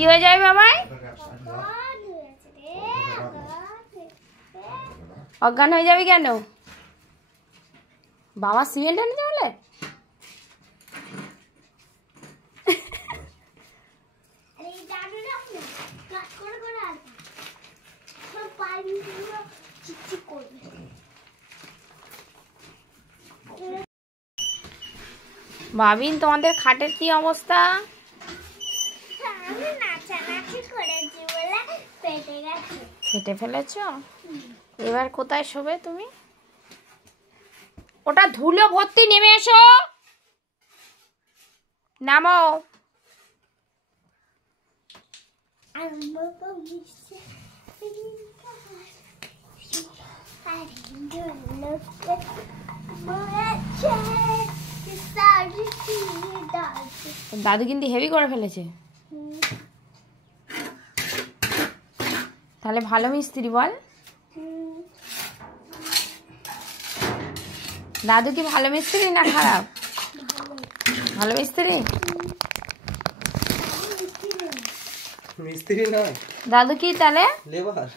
কি হয়ে যাবে বাবাই? অজ্ঞান হয়ে যাবে কেন? বাবা সিমেন্ট এনেছে বলে? ভাবিন তোমাদের খাটের কি অবস্থা? ফেটে ফেলেছ? এবার কোথায় শোবে তুমি? ওটা ধুলো ভর্তি, নেমে এসো। নামো। দাদু কিন্তু হেভি করে ফেলেছে। তাহলে ভালো মিস্ত্রি বল? দাদু কি ভালো মিস্ত্রি না খারাপ? ভালো মিস্ত্রি। মিস্ত্রি নয়, দাদু কি তাহলে? লেবার।